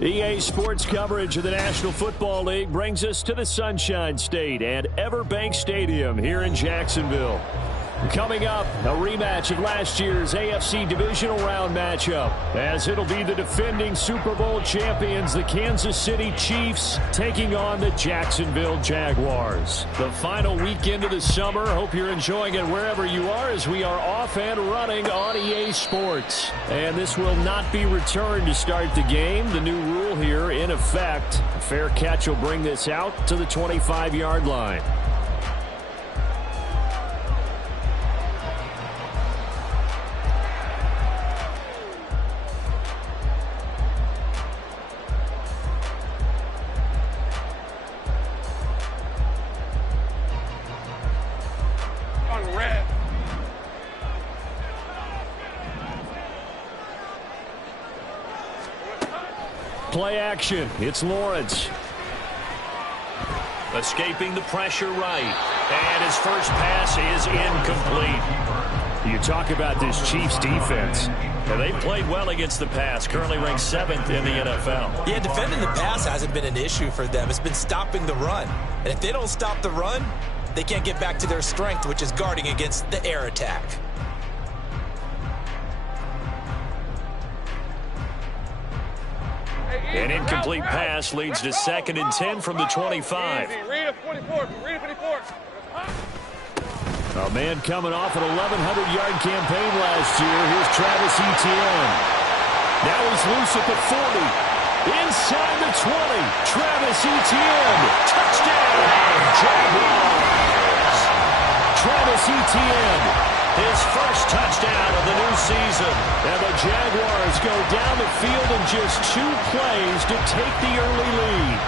EA Sports coverage of the National Football League brings us to the Sunshine State and Everbank Stadium here in Jacksonville. Coming up, a rematch of last year's AFC Divisional Round matchup, as it'll be the defending Super Bowl champions, the Kansas City Chiefs, taking on the Jacksonville Jaguars. The final weekend of the summer. Hope you're enjoying it wherever you are, as we are off and running on EA Sports. And this will not be returned to start the game. The new rule here in effect. A fair catch will bring this out to the 25-yard line. Play action. It's Lawrence. Escaping the pressure right. And his first pass is incomplete. You talk about this Chiefs defense. And they've played well against the pass. Currently ranked 7th in the NFL. Yeah, defending the pass hasn't been an issue for them. It's been stopping the run. And if they don't stop the run, they can't get back to their strength, which is guarding against the air attack. An incomplete pass leads to 2nd and 10 from the 25. A man coming off an 1,100-yard campaign last year. Here's Travis Etienne. Now he's loose at the 40. Inside the 20. Travis Etienne. Touchdown, Jaguars. Travis Etienne. His first touchdown of the new season. And the Jaguars go down the field in just 2 plays to take the early lead.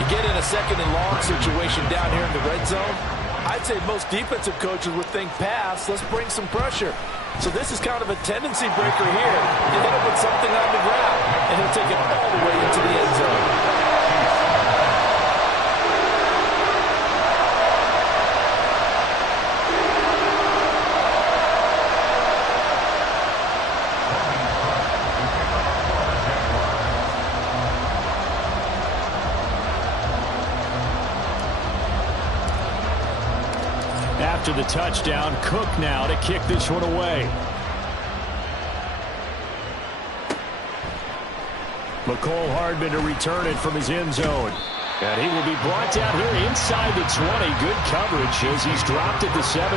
You get in a 2nd and long situation down here in the red zone. I'd say most defensive coaches would think pass, let's bring some pressure. So this is kind of a tendency breaker here. You hit him with something on the ground, and he'll take it all the way into the end zone. After the touchdown, Cook now to kick this one away. McCole Hardman to return it from his end zone. And he will be brought down here inside the 20. Good coverage as he's dropped at the 17.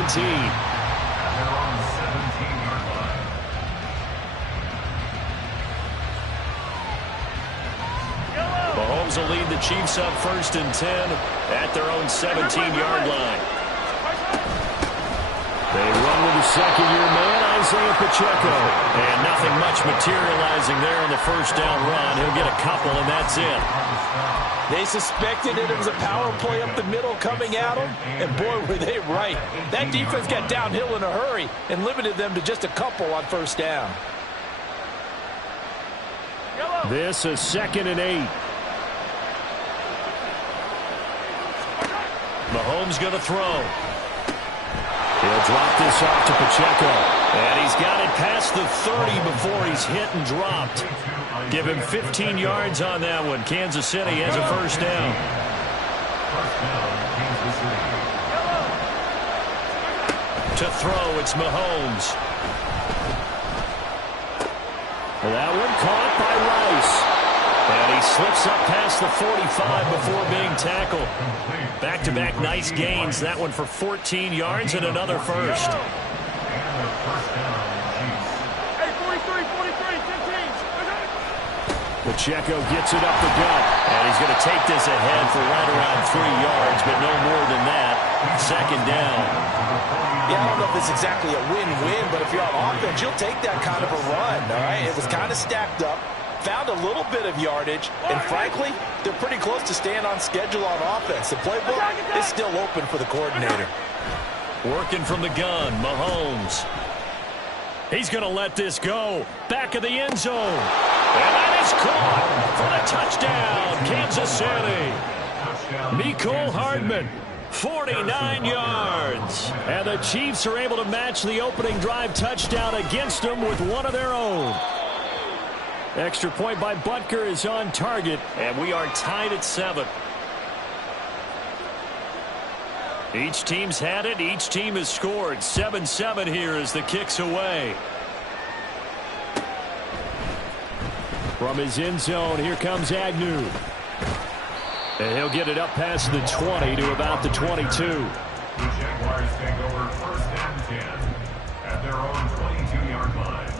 Mahomes will lead the Chiefs up 1st and 10 at their own 17-yard line. They run with the 2nd-year man, Isaiah Pacheco. And nothing much materializing there on the first down run. He'll get a couple, and that's it. They suspected it was a power play up the middle coming at them, and boy, were they right. That defense got downhill in a hurry and limited them to just a couple on first down. This is 2nd and 8. Mahomes going to throw. He'll drop this off to Pacheco. And he's got it past the 30 before he's hit and dropped. Give him 15 yards on that one. Kansas City has a first down. To throw, it's Mahomes. That one caught by Rice. And he slips up past the 45 before being tackled. Back-to-back nice gains. That one for 14 yards and another first. Pacheco gets it up the gut. And he's going to take this ahead for right around 3 yards, but no more than that. 2nd down. Yeah, I don't know if it's exactly a win-win, but if you're on offense, you'll take that kind of a run, all right? It was kind of stacked up. Found a little bit of yardage, and frankly, they're pretty close to staying on schedule on offense. The playbook is still open for the coordinator. Working from the gun, Mahomes. He's going to let this go. Back of the end zone. And that is caught for the touchdown, Kansas City. Mecole Hardman, 49 yards. And the Chiefs are able to match the opening drive touchdown against them with one of their own. Extra point by Butker is on target, and we are tied at 7. Each team's had it. Each team has scored. 7-7 here as the kick's away. From his end zone, here comes Agnew. And he'll get it up past the 20 to about the 22. The Jaguars take over 1st and 10 at their own 22-yard line.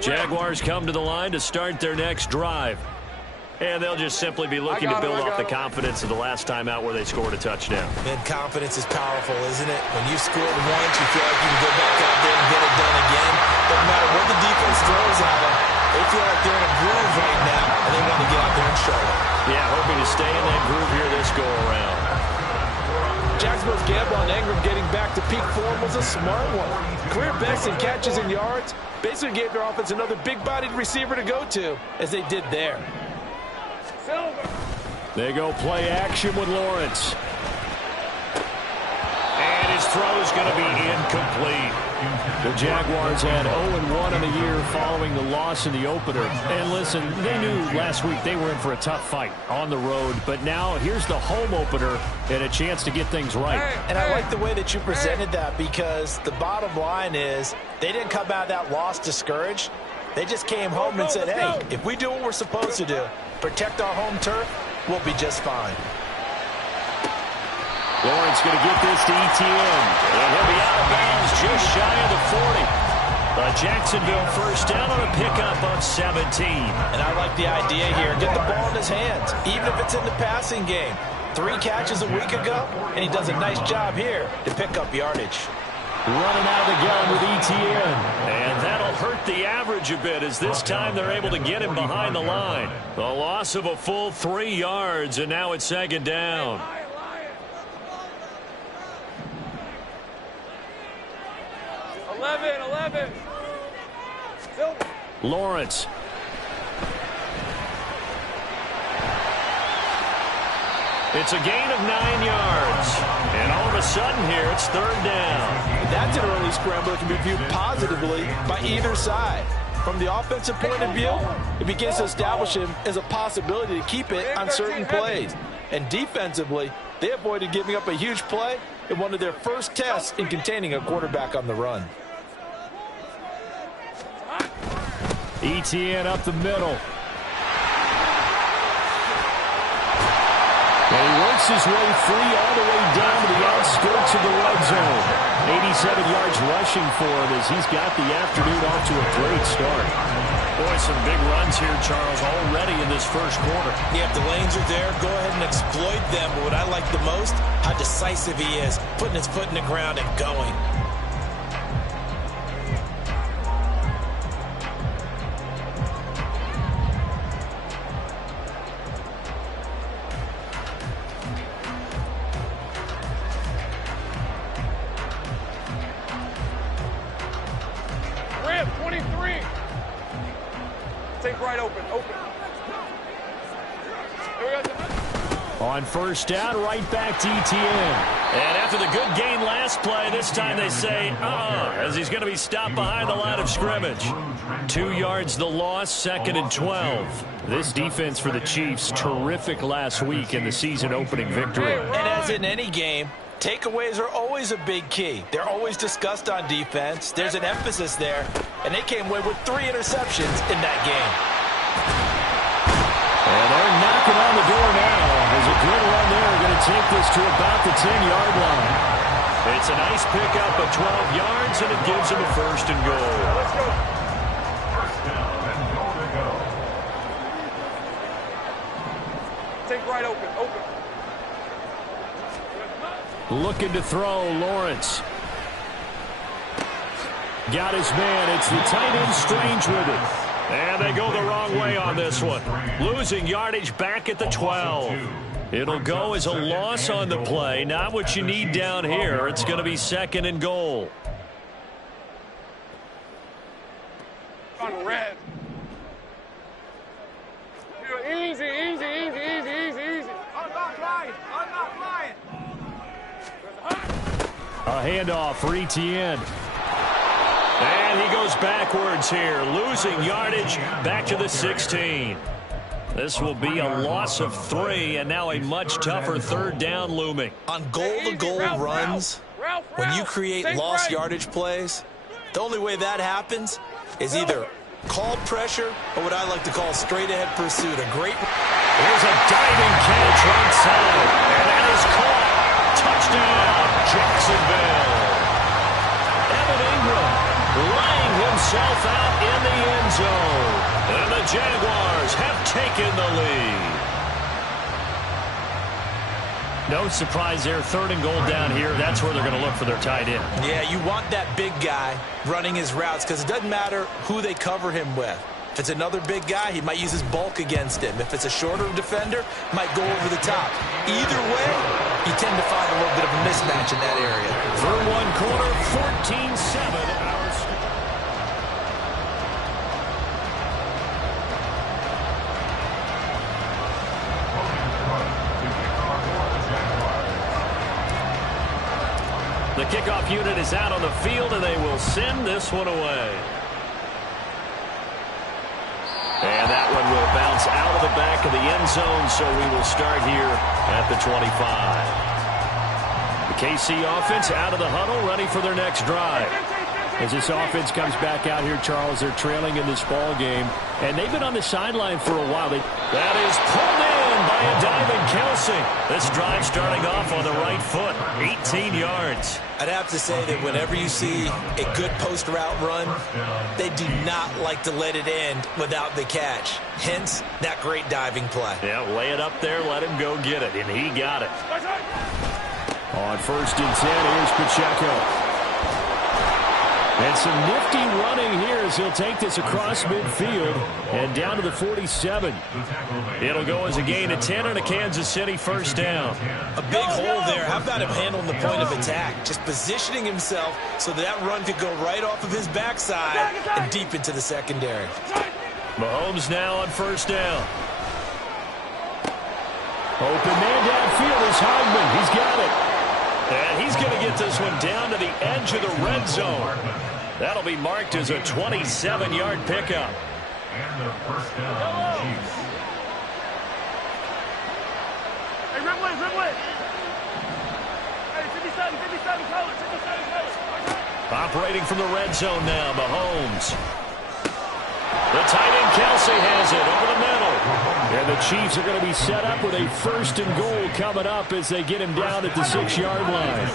Jaguars come to the line to start their next drive. And they'll just simply be looking to build off the confidence of the last time out where they scored a touchdown. Man, confidence is powerful, isn't it? When you've scored once, you feel like you can go back out there and get it done again. Doesn't matter what the defense throws at them. They feel like they're in a groove right now, and they want to get out there and show it. Yeah, hoping to stay in that groove here this go-around. Jacksonville's gamble on Ingram getting back to peak form was a smart one. Career best in catches and yards. Basically gave their offense another big-bodied receiver to go to, as they did there. They go play action with Lawrence. And his throw is going to be incomplete. The Jaguars had 0-1 in the year following the loss in the opener. And listen, they knew last week they were in for a tough fight on the road. But now here's the home opener and a chance to get things right. And I like the way that you presented that, because the bottom line is they didn't come out of that loss discouraged. They just came home and said, hey, if we do what we're supposed to do, protect our home turf, we'll be just fine. Lawrence going to get this to Etienne. And he'll be out of bounds just shy of the 40. A Jacksonville first down on a pickup of 17. And I like the idea here. Get the ball in his hands, even if it's in the passing game. 3 catches a week ago, and he does a nice job here to pick up yardage. Running out of the gun with Etienne. And that'll hurt the average a bit, as this time they're able to get him behind the line. The loss of a full 3 yards, and now it's 2nd down. Lawrence. It's a gain of 9 yards. And all of a sudden here, it's 3rd down. That's an early scramble that can be viewed positively by either side. From the offensive point of view, it begins to establish him as a possibility to keep it on certain plays. And defensively, they avoided giving up a huge play in one of their first tests in containing a quarterback on the run. Etienne up the middle. And he works his way free all the way down to the outskirts of the red zone. 87 yards rushing for him as he's got the afternoon off to a great start. Boy, some big runs here, Charles, already in this first quarter. Yeah, if the lanes are there, go ahead and exploit them. But what I like the most, how decisive he is, putting his foot in the ground and going. On first down, right back to Etienne. And after the good gain last play, this time they say, as he's going to be stopped behind the line of scrimmage. 2 yards the loss, 2nd and 12. This defense for the Chiefs, terrific last week in the season-opening victory. And as in any game, takeaways are always a big key. They're always discussed on defense. There's an emphasis there, and they came away with 3 interceptions in that game. And they're knocking on the door now. There's a good run there. Going to take this to about the 10-yard line. It's a nice pickup of 12 yards, and it gives him a 1st and goal. Let's go. 1st down and goal to go. Take right open. Looking to throw, Lawrence. Got his man. It's the tight end Strange with it. And they go the wrong way on this one. Losing yardage back at the 12. It'll go as a loss on the play. Not what you need down here. It's going to be 2nd and goal. On red. Easy. I'm not lying. A handoff for Etienne. And he goes backwards here, losing yardage back to the 16. This will be a loss of 3, and now a much tougher third down looming. On goal-to-goal runs, when you create lost yardage plays, the only way that happens is either called pressure or what I like to call straight-ahead pursuit. There's a diving catch right side, and that is caught. Touchdown, Jacksonville. Evan Ingram laying himself out in the end zone. And the Jaguars have taken the lead. No surprise there. 3rd and goal down here. That's where they're going to look for their tight end. Yeah, you want that big guy running his routes because it doesn't matter who they cover him with. If it's another big guy, he might use his bulk against him. If it's a shorter defender, might go over the top. Either way, you tend to find a little bit of a mismatch in that area. Through one quarter, 14-7. The kickoff unit is out on the field, and they will send this one away. And that one will bounce out of the back of the end zone, so we will start here at the 25. The KC offense out of the huddle, ready for their next drive. As this offense comes back out here, Charles, they're trailing in this ball game, and they've been on the sideline for a while. That is pulled in by a diving Kelsey. This drive starting off on the right foot, 18 yards. I'd have to say that whenever you see a good post route run, they do not like to let it end without the catch. Hence, that great diving play. Yeah, lay it up there, let him go get it, and he got it. On 1st and 10, here's Pacheco. And some nifty running here as he'll take this across midfield and down to the 47. It'll go as a gain of 10 and a Kansas City 1st down. A big hole there. How about him handling the point of attack? Just positioning himself so that run could go right off of his backside and deep into the secondary. Mahomes now on 1st down. Open man downfield is Hogman. He's got it. And he's going to get this one down to the edge of the red zone. That'll be marked as a 27-yard pickup. And the 1st down, Chiefs. Hey, Ripley. Hey, 57, color. Operating from the red zone now, Mahomes. The tight end Kelsey has it over the middle. And the Chiefs are going to be set up with a 1st and goal coming up as they get him down at the 6-yard line.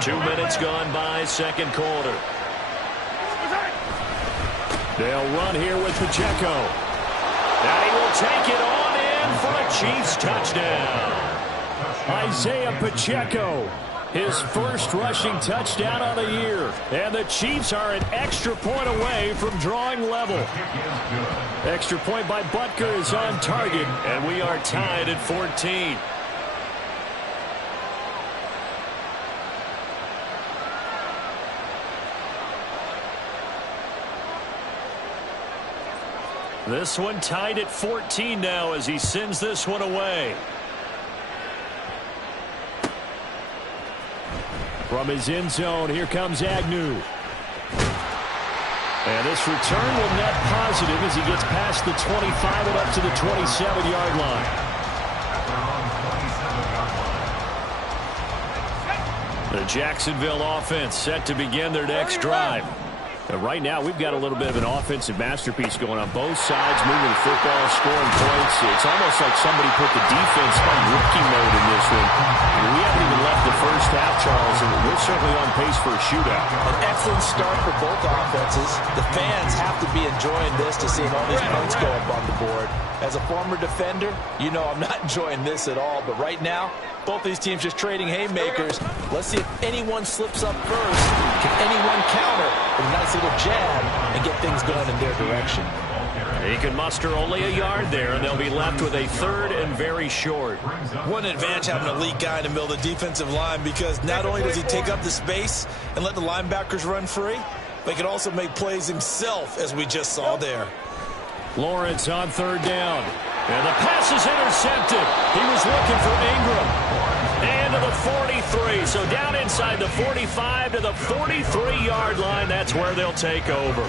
2 minutes gone by, 2nd quarter. They'll run here with Pacheco. And he will take it on in for a Chiefs touchdown. Isaiah Pacheco, his 1st rushing touchdown of the year. And the Chiefs are an extra point away from drawing level. Extra point by Butker is on target, and we are tied at 14. This one tied at 14 now as he sends this one away. From his end zone, here comes Agnew. And this return will net positive as he gets past the 25 and up to the 27-yard line. The Jacksonville offense set to begin their next drive. And right now, we've got a little bit of an offensive masterpiece going on both sides, moving the football, scoring points. It's almost like somebody put the defense on rookie mode in this one. I mean, we haven't even left the first half, Charles, and we're certainly on pace for a shootout. An excellent start for both offenses. The fans have to be enjoying this to see all these points go up on the board. As a former defender, you know I'm not enjoying this at all. But right now, both these teams just trading haymakers. Let's see if anyone slips up first. Can anyone counter with a nice little jab and get things going in their direction? He can muster only a yard there, and they'll be left with a 3rd and very short. What an advantage having an elite guy in the middle of the defensive line, because not only does he take up the space and let the linebackers run free, but he can also make plays himself, as we just saw there. Lawrence on 3rd down. And the pass is intercepted. He was looking for Ingram. And to the 43. So down inside the 45 to the 43-yard line. That's where they'll take over.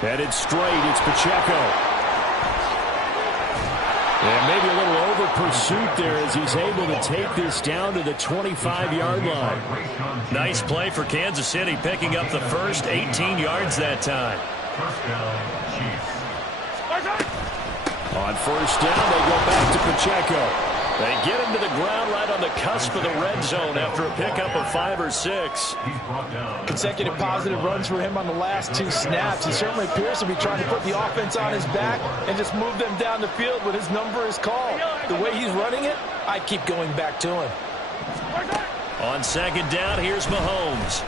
Headed straight, it's Pacheco. And maybe a little over pursuit there as he's able to take this down to the 25-yard line. Nice play for Kansas City, picking up the first 18 yards that time. On first down, they go back to Pacheco. They get him to the ground right on the cusp of the red zone after a pickup of 5 or 6. Consecutive positive runs for him on the last 2 snaps. He certainly appears to be trying to put the offense on his back and just move them down the field when his number is called. The way he's running it, I keep going back to him. On second down, here's Mahomes.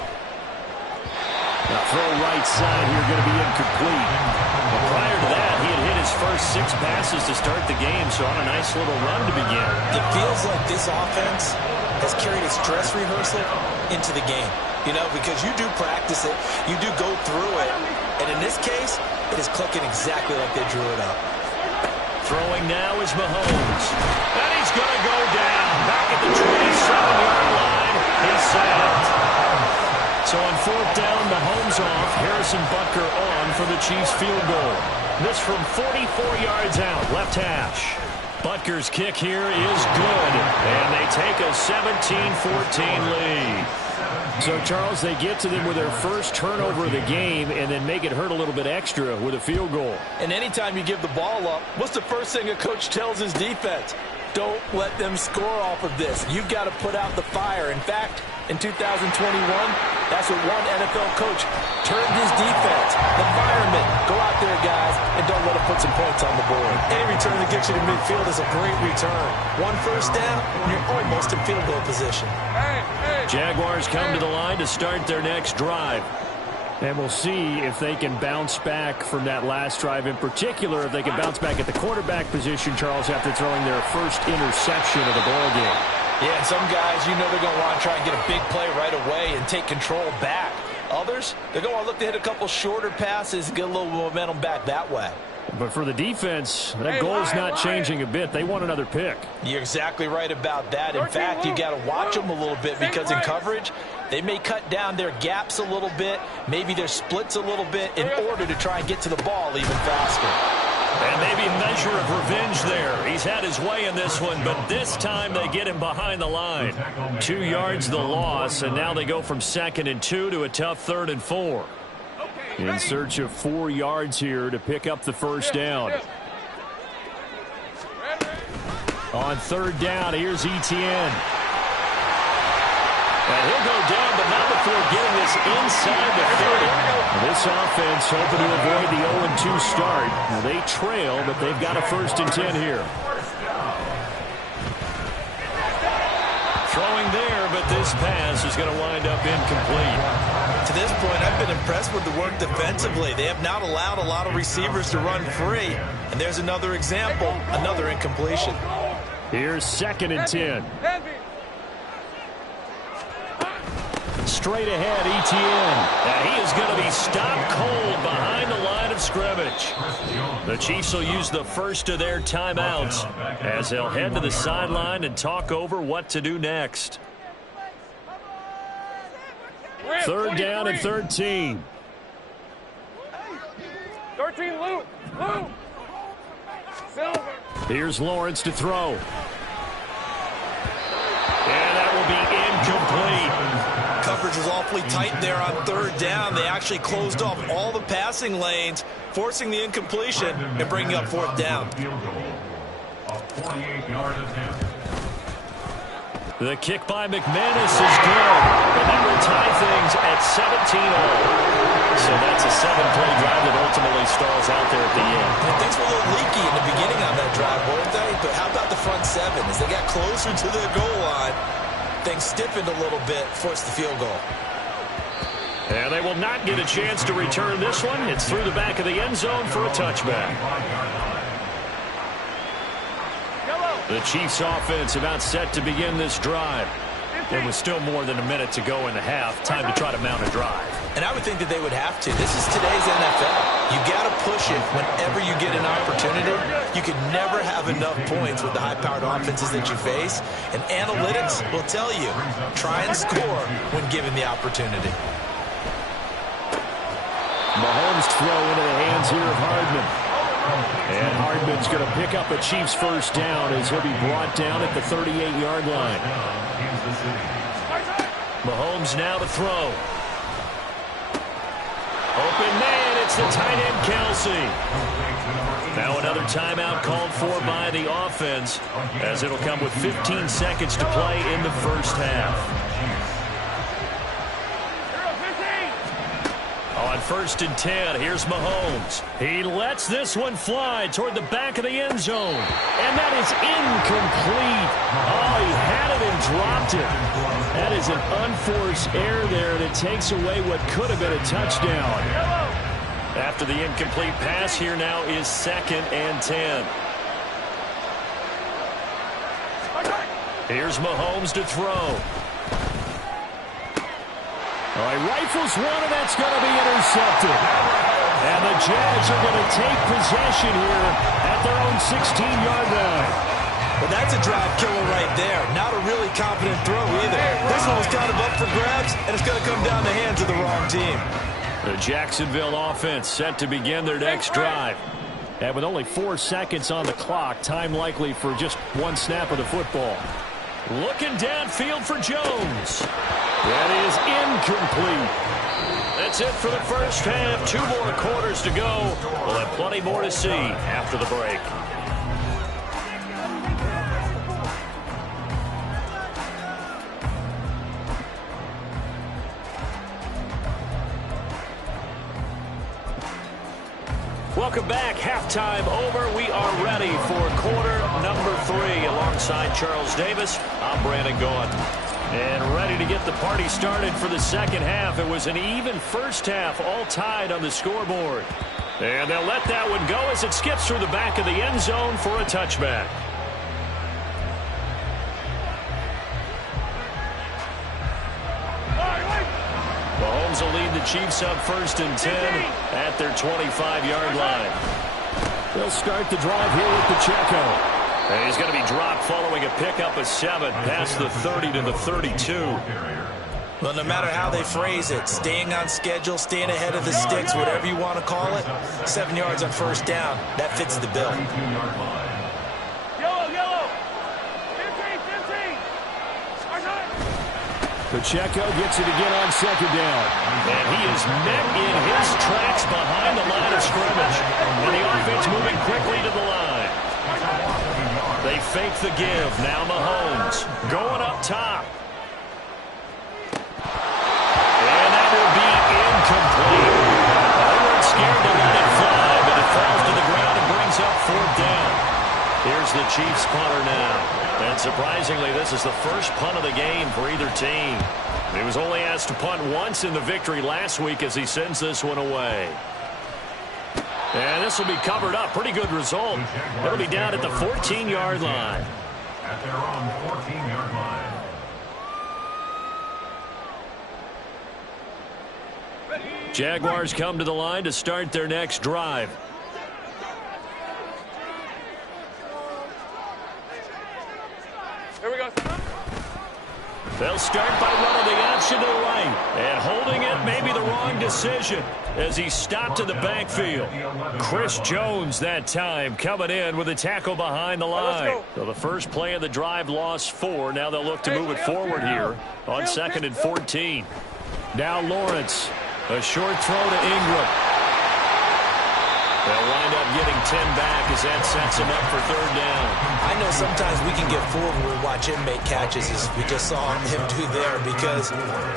Now throw right side here, going to be incomplete. But prior to that, he had hit his first 6 passes to start the game, so on a nice little run to begin. It feels like this offense has carried its dress rehearsal into the game. You know, because you do practice it, you do go through it, and in this case, it is clicking exactly like they drew it up. Throwing now is Mahomes. And he's going to go down. Back at the 27-yard line. He's sacked. So on fourth down, Mahomes off. Harrison Butker on for the Chiefs field goal. This from 44 yards out, left hash. Butker's kick here is good. And they take a 17-14 lead. So, Charles, they get to them with their first turnover of the game and then make it hurt a little bit extra with a field goal. And anytime you give the ball up, what's the first thing a coach tells his defense? Don't let them score off of this. You've got to put out the fire. In fact, in 2021, that's what one NFL coach turned his defense. The firemen, go out there, guys, and don't let them put some points on the board. Any return that gets you to midfield is a great return. 1 first down, you're almost in field goal position. Jaguars come to the line to start their next drive. And we'll see if they can bounce back from that last drive. In particular, if they can bounce back at the quarterback position, Charles, after throwing their first interception of the ball game. Yeah, and some guys, you know they're going to want to try and get a big play right away and take control back. Others, they're going to look to hit a couple shorter passes and get a little momentum back that way. But for the defense, that goal is not changing a bit. They want another pick. You're exactly right about that. In fact, you got to watch them a little bit because in coverage, they may cut down their gaps a little bit, maybe their splits a little bit in order to try and get to the ball even faster. And maybe a measure of revenge there. He's had his way in this one, but this time they get him behind the line. 2 yards the loss, and now they go from 2nd and 2 to a tough 3rd and 4. In search of 4 yards here to pick up the first down. On 3rd down, here's Etienne. And he'll go down, but not before getting this inside the 30. This offense hoping to avoid the 0-2 start. Now they trail, but they've got a 1st and 10 here. Throwing there, but this pass is going to wind up incomplete. To this point, I've been impressed with the work defensively. They have not allowed a lot of receivers to run free. And there's another example, another incompletion. Here's 2nd and 10. Straight ahead, Etienne. And he is going to be stopped cold behind the line of scrimmage. The Chiefs will use the first of their timeouts as they'll head to the sideline and talk over what to do next. 3rd down and 13. 13, Luke. Silver. Here's Lawrence to throw. And that will be incomplete. Coverage was awfully tight there on 3rd down. They actually closed off all the passing lanes, forcing the incompletion and bringing up 4th down. The kick by McManus is good. And that will tie things at 17-all. So that's a 7-play drive that ultimately stalls out there at the end. And things were a little leaky in the beginning on that drive, weren't they? But how about the front 7? As they got closer to the goal line, things stiffened a little bit, forced the field goal. And they will not get a chance to return this one. It's through the back of the end zone for a touchback. The Chiefs offense about set to begin this drive. And with still more than a minute to go in the half, time to try to mount a drive. And I would think that they would have to. This is today's NFL. You got to push it whenever you get an opportunity. You can never have enough points with the high-powered offenses that you face. And analytics will tell you, try and score when given the opportunity. Mahomes throw into the hands here of Hardman. And Hardman's going to pick up a Chiefs first down as he'll be brought down at the 38-yard line. Mahomes now to throw. Open man, it's the tight end Kelsey. Now another timeout called for by the offense as it'll come with 15 seconds to play in the first half. On 1st and 10, here's Mahomes. He lets this one fly toward the back of the end zone. And that is incomplete. Oh, he had it and dropped it. That is an unforced error there, and it takes away what could have been a touchdown. After the incomplete pass, here now is 2nd and 10. Here's Mahomes to throw. All right, rifles one, and that's going to be intercepted. And the Jags are going to take possession here at their own 16-yard line. Well, that's a drive killer right there. Not a really confident throw either. This one was kind of up for grabs, and it's going to come down the hands of the wrong team. The Jacksonville offense set to begin their next drive. And with only 4 seconds on the clock, time likely for just one snap of the football. Looking downfield for Jones. That is incomplete. That's it for the first half. 2 more quarters to go. We'll have plenty more to see after the break. Welcome back. Halftime over. We are ready for quarter number 3. Alongside Charles Davis, I'm Brandon Gaughan. And ready to get the party started for the second half. It was an even first half, all tied on the scoreboard. And they'll let that one go as it skips through the back of the end zone for a touchback. Mahomes will lead the Chiefs up 1st and 10 at their 25-yard line. They'll start the drive here with Pacheco. And he's going to be dropped following a pickup of 7 past the 30 to the 32. Well, no matter how they phrase it, staying on schedule, staying ahead of the sticks, whatever you want to call it, 7 yards on 1st down, that fits the bill. Yellow. 15. Pacheco gets it again on 2nd down. And he is met in his tracks behind the line of scrimmage. And the offense moving quickly to the line. They fake the give. Now Mahomes going up top. And that will be incomplete. They weren't scared to let it fly, but it falls to the ground and brings up 4th down. Here's the Chiefs punter now. And surprisingly, this is the first punt of the game for either team. He was only asked to punt once in the victory last week as he sends this one away. And this will be covered up. Pretty good result. It'll be down at the 14-yard line. At their own 14-yard line. Jaguars come to the line to start their next drive. Here we go. They'll start by running the option to the right. And holding it may be the wrong decision as he stopped in the backfield. Chris Jones that time coming in with a tackle behind the line. So the first play of the drive lost 4. Now they'll look to move it forward here on 2nd and 14. Now Lawrence. A short throw to Ingram. They'll wind up getting 10 back as that sets him up for 3rd down. I know sometimes we can get fooled when we watch him make catches, as we just saw him do there, because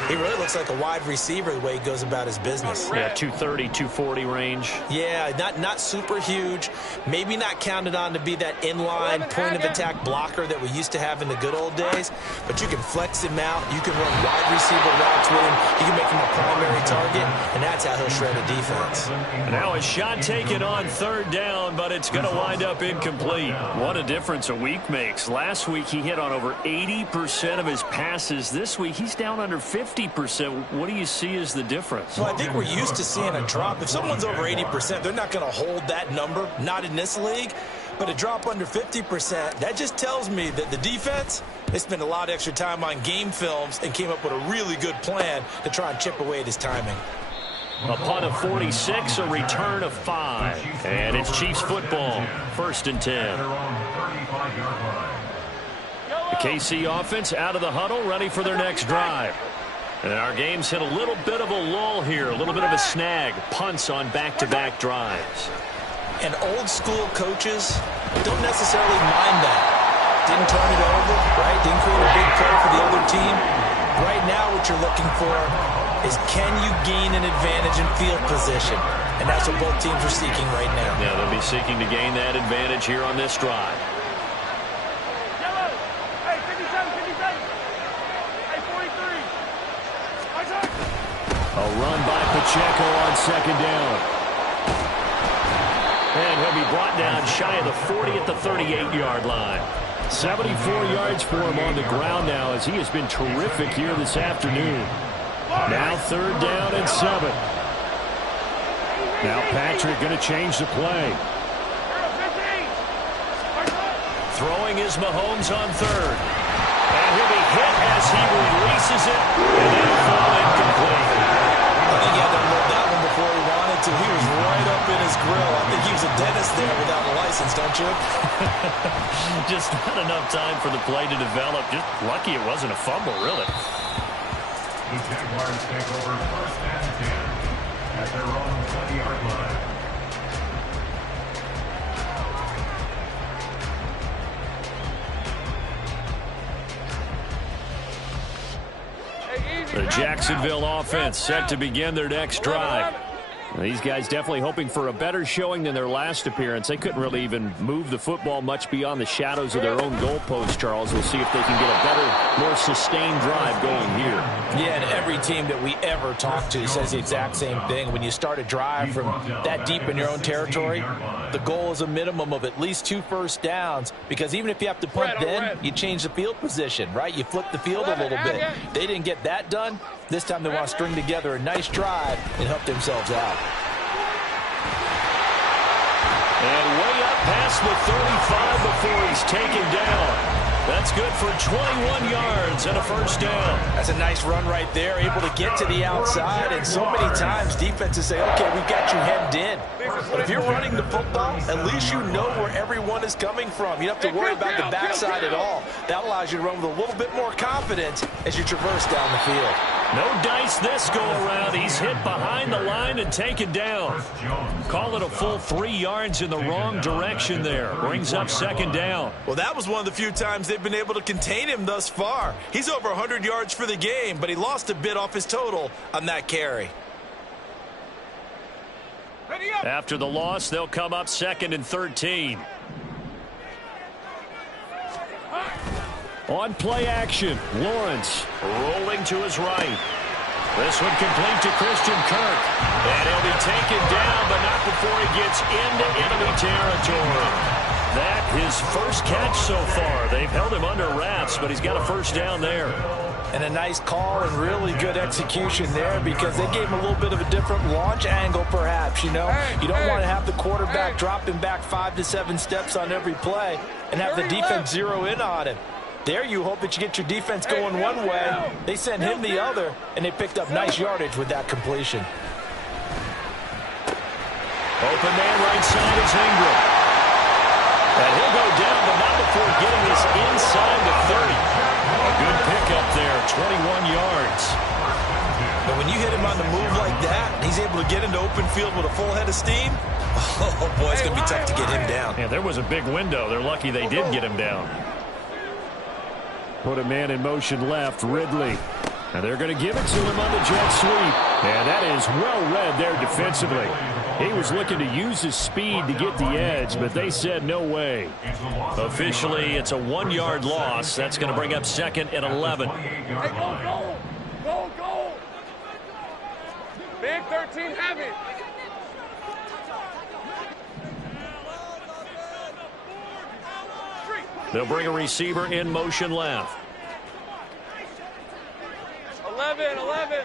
he really looks like a wide receiver the way he goes about his business. Yeah, 230, 240 range. Yeah, not super huge. Maybe not counted on to be that inline point-of-attack blocker that we used to have in the good old days, but you can flex him out. You can run wide receiver routes with him. You can make him a primary target, and that's how he'll shred a defense. Now a shot taken second on third down, but it's going to wind up incomplete. What a difference a week makes. Last week he hit on over 80% of his passes. This week he's down under 50%. What do you see as the difference? Well, I think we're used to seeing a drop. If someone's over 80%, they're not going to hold that number, not in this league. But a drop under 50%, that just tells me that the defense, they spent a lot of extra time on game films and came up with a really good plan to try and chip away at his timing. A punt of 46, a return of 5. And it's Chiefs football, 1st and 10. The KC offense out of the huddle, ready for their next drive. And our game's hit a little bit of a lull here, a little bit of a snag. Punts on back-to-back drives. And old-school coaches don't necessarily mind that. Didn't turn it over, right? Didn't create a big play for the other team. Right now what you're looking for is can you gain an advantage in field position? And that's what both teams are seeking right now. Yeah, they'll be seeking to gain that advantage here on this drive. Yellow. Hey, 57, 57. Hey, 43. A run by Pacheco on second down. And he'll be brought down shy of the 40 at the 38-yard line. 74 yards for him on the ground now as he has been terrific here this afternoon. Now 3rd down and 7. Now Patrick going to change the play. Throwing is Mahomes on 3rd. And he'll be hit as he releases it. And that'll fall incomplete. I think he had to unload that one before he wanted to. He was right up in his grill. I think he was a dentist there without a license, don't you? Just not enough time for the play to develop. Just lucky it wasn't a fumble, really. The Jaguars take over 1st and 10 at their own 20-yard line. The Jacksonville offense set to begin their next drive. These guys definitely hoping for a better showing than their last appearance. They couldn't really even move the football much beyond the shadows of their own goalpost, Charles. We'll see if they can get a better, more sustained drive going here. Yeah, and every team that we ever talk to says the exact same thing. When you start a drive from that deep in your own territory, the goal is a minimum of at least 2 first downs, because even if you have to punt then, you change the field position, right? You flip the field a little bit. They didn't get that done. This time they want to string together a nice drive and help themselves out. And way up past the 35 before he's taken down. That's good for 21 yards and a first down. That's a nice run right there, able to get to the outside. And so many times defenses say, okay, we've got you hemmed in. But if you're running the football, at least you know where everyone is coming from. You don't have to worry about the backside at all. That allows you to run with a little bit more confidence as you traverse down the field. No dice this go around. He's hit behind the line and taken down. Call it a full 3 yards in the wrong direction there. Brings up second down. Well, that was one of the few times they've been able to contain him thus far. He's over 100 yards for the game, but he lost a bit off his total on that carry. After the loss, they'll come up 2nd and 13. On play action, Lawrence rolling to his right. This one complete to Christian Kirk. And he'll be taken down, but not before he gets into enemy territory. That his first catch so far. They've held him under wraps, but he's got a first down there. And a nice call and really good execution there, because they gave him a little bit of a different launch angle perhaps, you know. You don't want to have the quarterback dropping back 5 to 7 steps on every play and have the defense zero in on him. There you hope that you get your defense going one way. They sent him the other, and they picked up nice yardage with that completion. Open man right side is Ingram. And he'll go down, but not before getting this inside the 30. A good pickup there, 21 yards. But when you hit him on the move like that, he's able to get into open field with a full head of steam. Oh, boy, it's going to be tough to get him down. Yeah, there was a big window. They're lucky they did get him down. Put a man in motion left, Ridley. And they're going to give it to him on the jet sweep. And that is well read there defensively. He was looking to use his speed to get the edge, but they said no way. Officially, it's a 1-yard loss. That's going to bring up 2nd and 11. Hey, go, go. Go, go. Big 13, have it. They'll bring a receiver in motion left. 11.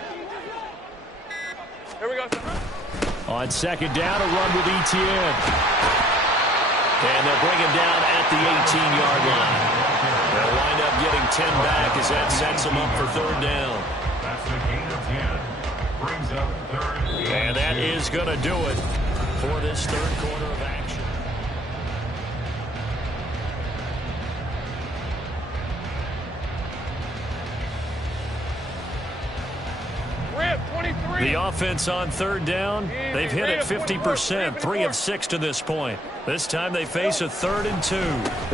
Here we go, sir. On second down, a run with Etienne. And they'll bring him down at the 18-yard line. They'll wind up getting 10 back as that sets them up for third down. That's the gain of 10. Brings up third. And that is going to do it for this third quarter of action. The offense on third down, they've hit it 50%, 3 of 6 to this point. This time they face a 3rd and 2.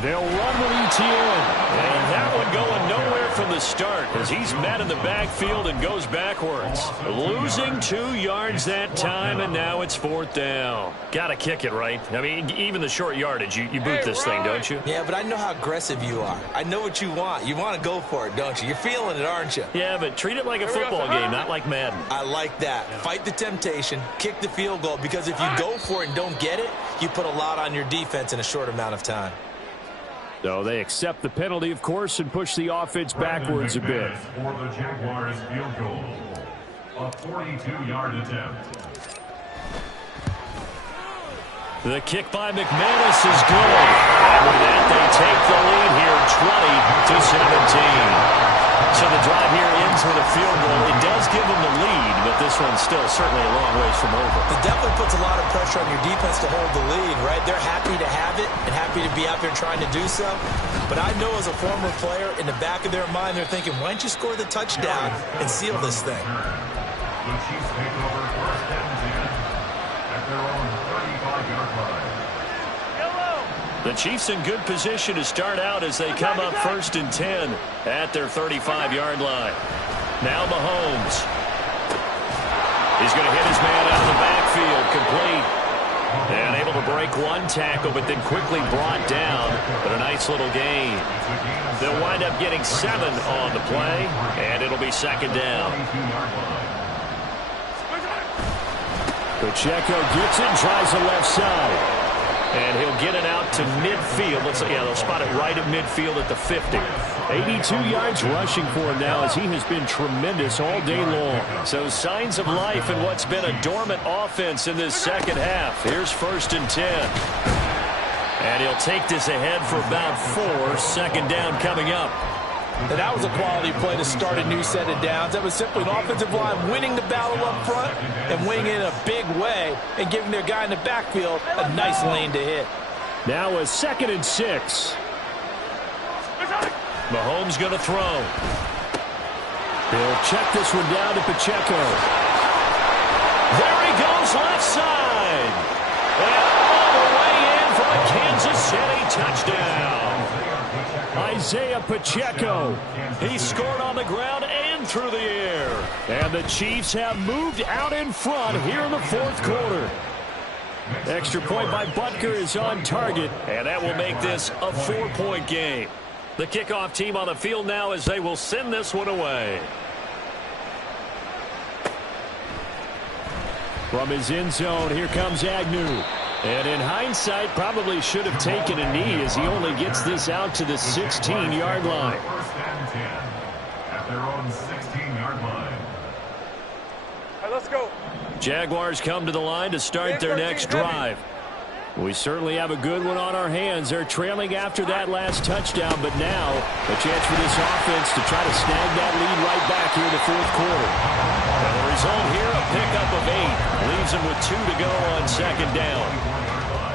They'll run with Etienne. And that one going nowhere from the start as he's met in the backfield and goes backwards. Losing 2 yards that time, and now it's 4th down. Got to kick it, right? I mean, even the short yardage, you boot this thing, don't you? Yeah, but I know how aggressive you are. I know what you want. You want to go for it, don't you? You're feeling it, aren't you? Yeah, but treat it like a football game, not like Madden. I like that. Fight the temptation, kick the field goal, because if you go for it and don't get it, you put a lot on your defense in a short amount of time. So they accept the penalty, of course, and push the offense backwards a bit. For the Jaguars field goal. A 42-yard attempt. The kick by McManus is good. And with that, they take the lead here, 20-17. So the drive here ends with a field goal. It does give them the lead, but this one's still certainly a long ways from over. It definitely puts a lot of pressure on your defense to hold the lead, right? They're happy to have it and happy to be out there trying to do so. But I know as a former player, in the back of their mind, they're thinking, why don't you score the touchdown and seal this thing? The Chiefs take over first and 10 at their own 35-yard line. The Chiefs in good position to start out as they come up 1st and 10 at their 35-yard line. Now Mahomes. He's going to hit his man out of the backfield, complete. And able to break one tackle, but then quickly brought down. But a nice little gain. They'll wind up getting 7 on the play, and it'll be 2nd down. Pacheco gets it and tries the left side. And he'll get it out to midfield. They'll spot it right at midfield at the 50. 82 yards rushing for him now as he has been tremendous all day long. So signs of life in what's been a dormant offense in this second half. Here's 1st and 10. And he'll take this ahead for about 4. 2nd down coming up. And that was a quality play to start a new set of downs. That was simply an offensive line winning the battle up front and winning in a big way and giving their guy in the backfield a nice lane to hit. Now a 2nd and 6. Mahomes going to throw. He'll check this one down to Pacheco. There he goes, left side. And all the way in for a Kansas City touchdown. Isaiah Pacheco. He scored on the ground and through the air. And the Chiefs have moved out in front here in the 4th quarter. Extra point by Butker is on target, and that will make this a 4-point game. The kickoff team on the field now as they will send this one away. From his end zone, here comes Agnew. And in hindsight, probably should have taken a knee as he only gets this out to the 16-yard line. First and 10 at their own 16-yard line. All right, let's go. Jaguars come to the line to start their next drive. We certainly have a good one on our hands. They're trailing after that last touchdown, but now a chance for this offense to try to snag that lead right back here in the 4th quarter. And the result here, a pickup of 8. Leaves them with 2 to go on 2nd down.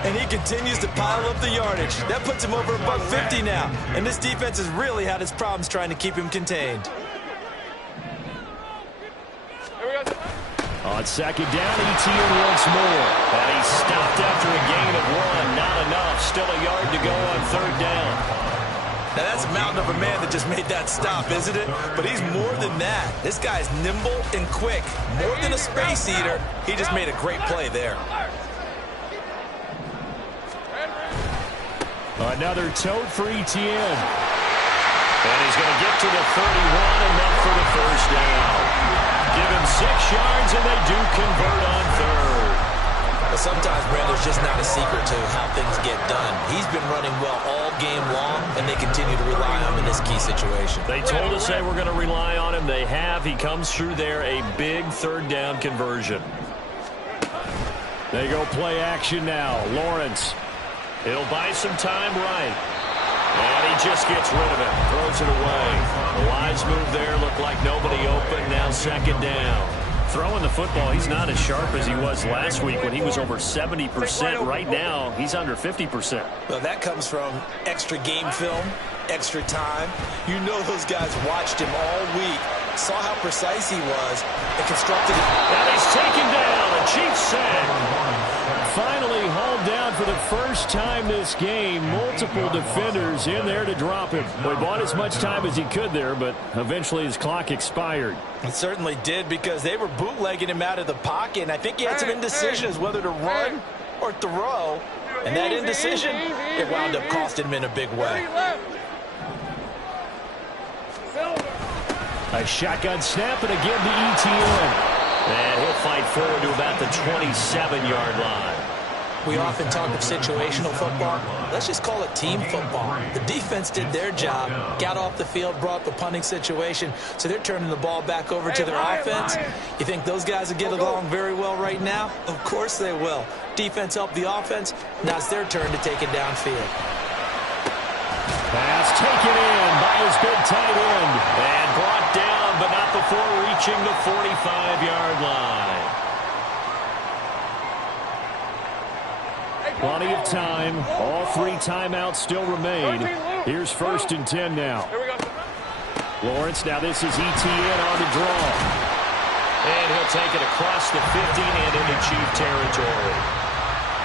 And he continues to pile up the yardage. That puts him over above 50 now. And this defense has really had its problems trying to keep him contained. On 2nd down, Etienne once more. And he stopped after a gain of 1. Not enough. Still a yard to go on 3rd down. Now that's a mountain of a man that just made that stop, isn't it? But he's more than that. This guy's nimble and quick. More than a space eater. He just made a great play there. Another tote for Etienne. And he's going to get to the 31, enough for the 1st down. Give him 6 yards, and they do convert on 3rd. But sometimes, Brand, there's just not a secret to how things get done. He's been running well all game long, and they continue to rely on him in this key situation. They told us they were going to rely on him. They have. He comes through there, a big third down conversion. They go play action now. Lawrence. He'll buy some time right. And he just gets rid of it. Throws it away. The wise move there. Looked like nobody open. Now second down. Throwing the football, he's not as sharp as he was last week when he was over 70%. Right now, he's under 50%. Well, that comes from extra game film, extra time. You know those guys watched him all week, saw how precise he was, and constructed it. And he's taken down. A Chiefs sack. Finally hauled down for the first time this game. Multiple defenders in there to drop him. Well, he bought as much time as he could there, but eventually his clock expired. It certainly did, because they were bootlegging him out of the pocket, and I think he had some indecision as whether to run or throw. And that indecision, it wound up costing him in a big way. A shotgun snap, and again to ETN. And he'll fight forward to about the 27-yard line. We often talk of situational football. Let's just call it team football. The defense did their job, got off the field, brought up a punting situation, so they're turning the ball back over to their offense. You think those guys will get along very well right now? Of course they will. Defense helped the offense. Now it's their turn to take it downfield. Pass taken in by his big tight end. And brought down, but not before reaching the 45-yard line. Plenty of time. All three timeouts still remain. Here's 1st and 10 now. Lawrence, now this is ETN on the draw. And he'll take it across the 50 and into Chief territory.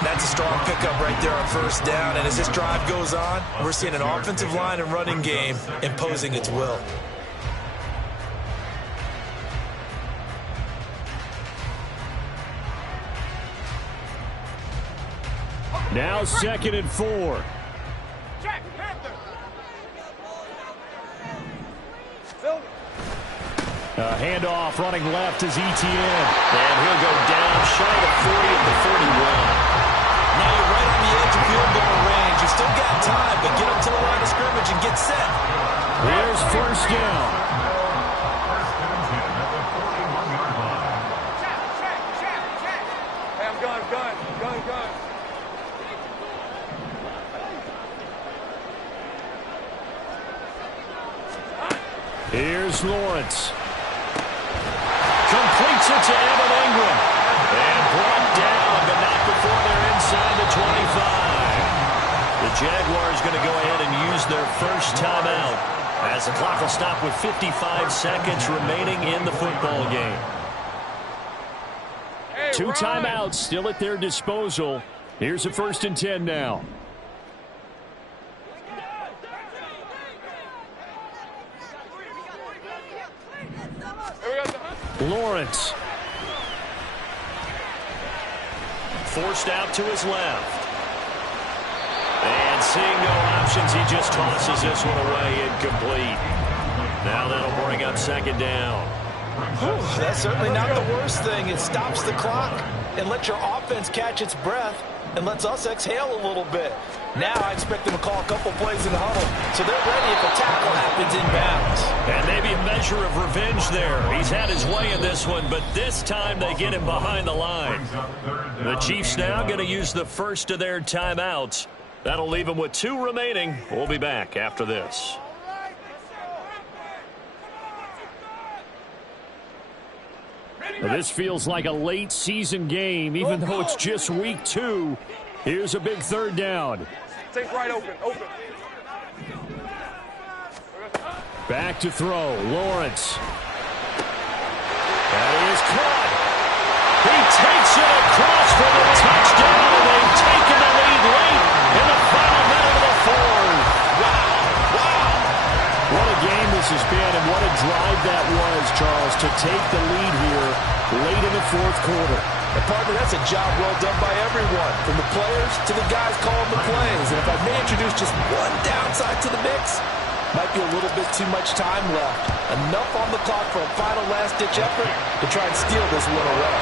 That's a strong pickup right there on 1st down. And as this drive goes on, we're seeing an offensive line and running game imposing its will. Now 2nd and 4. Handoff running left is ETN. And he'll go down shy of 40 at the 41. Now you're right on the edge of field goal range. You still got time, but get up to the line of scrimmage and get set. Here's 1st down. Hey, I'm gun. Here's Lawrence. Completes it to Evan Ingram. And brought down, but not before they're inside the 25. The Jaguars going to go ahead and use their first timeout, as the clock will stop with 55 seconds remaining in the football game. Two timeouts still at their disposal. Here's a 1st and 10 now. Lawrence. Forced out to his left. And seeing no options, he just tosses this one away incomplete. Now that'll bring up 2nd down. Whew, that's certainly not the worst thing. It stops the clock and lets your offense catch its breath and lets us exhale a little bit. Now I expect them to call a couple plays in the huddle, so they're ready if a tackle happens inbounds. And maybe a measure of revenge there. He's had his way in this one, but this time they get him behind the line. The Chiefs now going to use the first of their timeouts. That'll leave them with 2 remaining. We'll be back after this. This feels like a late season game, even though it's just week 2. Here's a big 3rd down. Take right open. Back to throw. Lawrence. That is caught. He takes it across for the touchdown, and they've taken the lead late in the final minute of the 4th. Wow. What a game this has been, and what a drive that was, Charles, to take the lead here late in the 4th quarter. And partner, that's a job well done by everyone, from the players to the guys calling the plays. And if I may introduce just one downside to the mix, might be a little bit too much time left. Enough on the clock for a final last-ditch effort to try and steal this one away.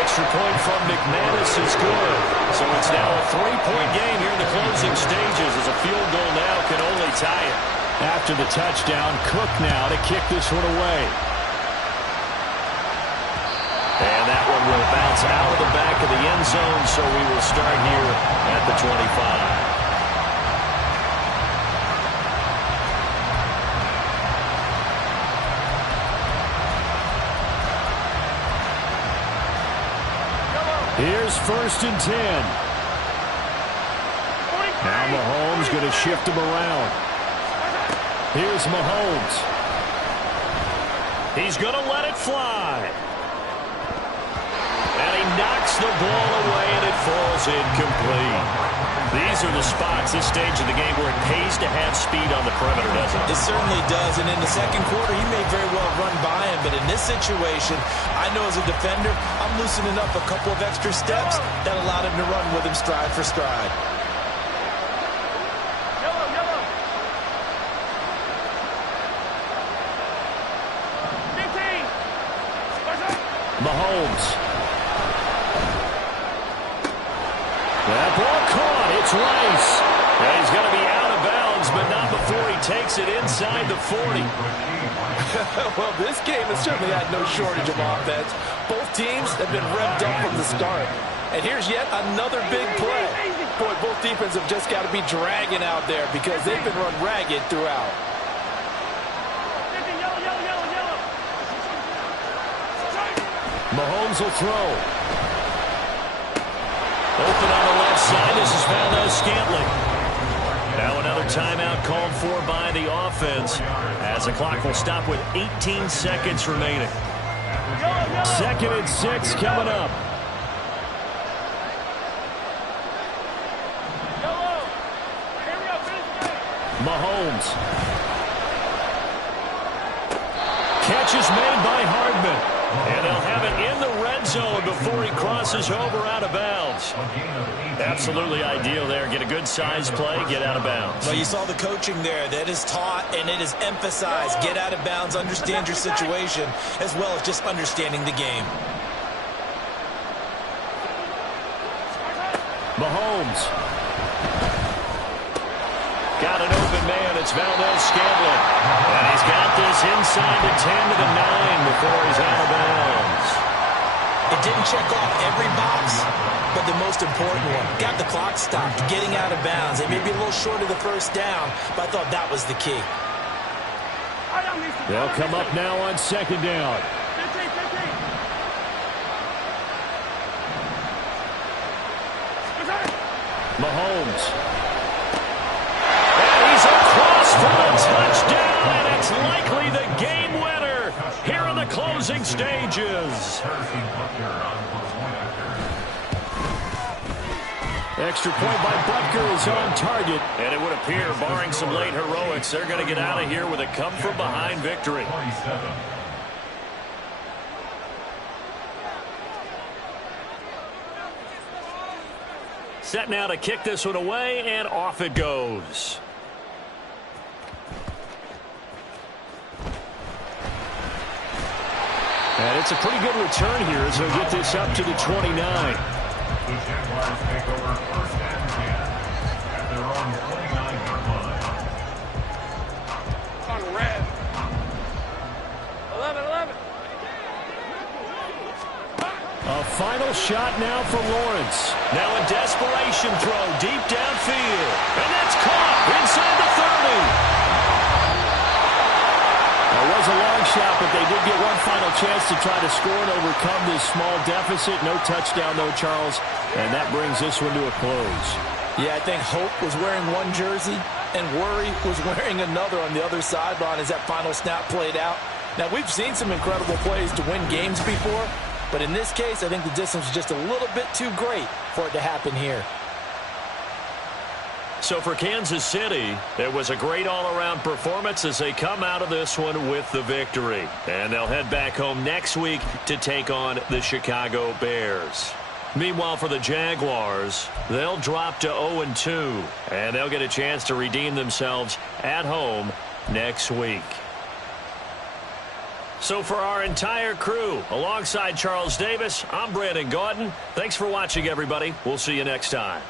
Extra point from McManus is good. So it's now a 3-point game here in the closing stages as a field goal now can only tie it. After the touchdown, Cook now to kick this one away. And that one will bounce out of the back of the end zone, so we will start here at the 25. Here's 1st and 10. Now Mahomes going to shift him around. Here's Mahomes. He's going to let it fly. And he knocks the ball away, and it falls incomplete. These are the spots, this stage of the game, where it pays to have speed on the perimeter, doesn't it? It certainly does, and in the second quarter, he may very well run by him, but in this situation, I know as a defender, I'm loosening up a couple of extra steps that allowed him to run with him stride for stride. Mahomes. That ball caught. It's Rice. And he's going to be out of bounds, but not before he takes it inside the 40. Well, this game has certainly had no shortage of offense. Both teams have been revved up from the start. And here's yet another big play. Boy, both defenses have just got to be dragging out there because they've been run ragged throughout. Mahomes will throw. Open on the left side. This is Valdez-Scantling. Now another timeout called for by the offense as the clock will stop with 18 seconds remaining. 2nd and 6 coming up. Mahomes. Catch is made by Hardman. And they'll have it in the red zone before he crosses over out of bounds. Absolutely ideal there. Get a good size play, get out of bounds. Well, you saw the coaching there. That is taught and it is emphasized. Get out of bounds, understand your situation, as well as just understanding the game. Mahomes. Got an open man. It's Valdez-Scantling. And he's got this inside the 10 to the 9 before he's out of bounds. It didn't check off every box, but the most important one. Got the clock stopped, getting out of bounds. It may be a little short of the first down, but I thought that was the key. They'll come up now on 2nd down. Mahomes. Across for a touchdown, and it's likely the game winner here in the closing stages. Extra point by Butker is on target, and it would appear, barring some late heroics, they're going to get out of here with a come-from-behind victory. Set now to kick this one away, and off it goes. And it's a pretty good return here as they'll get this up to the 29. The Jaguars take over 1st and 10 at their own 29-yard line. On red. 11. A final shot now for Lawrence. Now a desperation throw deep downfield. And that's caught inside the 30. It was a long shot, but they did get one final chance to try to score and overcome this small deficit. No touchdown, though, Charles, and that brings this one to a close. Yeah, I think hope was wearing one jersey and worry was wearing another on the other sideline as that final snap played out. Now, we've seen some incredible plays to win games before, but in this case, I think the distance was just a little bit too great for it to happen here. So for Kansas City, it was a great all-around performance as they come out of this one with the victory. And they'll head back home next week to take on the Chicago Bears. Meanwhile, for the Jaguars, they'll drop to 0-2, and they'll get a chance to redeem themselves at home next week. So for our entire crew, alongside Charles Davis, I'm Brandon Gaudin. Thanks for watching, everybody. We'll see you next time.